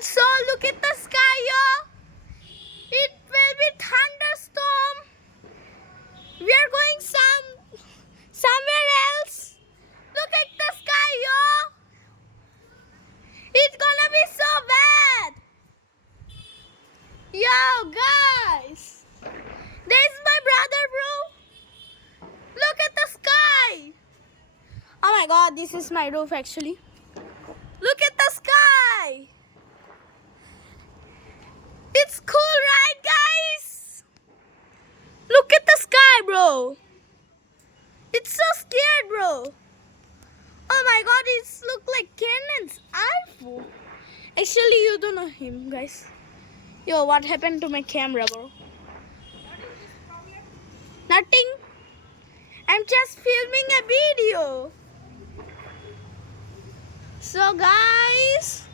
So look at the sky, yo. It will be thunderstorm. We are going somewhere else. Look at the sky, yo. It's gonna be so bad. Yo, guys. There's my brother, bro. Look at the sky. Oh my god, this is my roof actually. Look at the sky. It's cool, right, guys? Look at the sky, bro. It's so scared, bro. Oh my god, it's look like Kenan's iPhone. Actually, you don't know him, guys. Yo, what happened to my camera, bro? Nothing. I'm just filming a video. So, guys,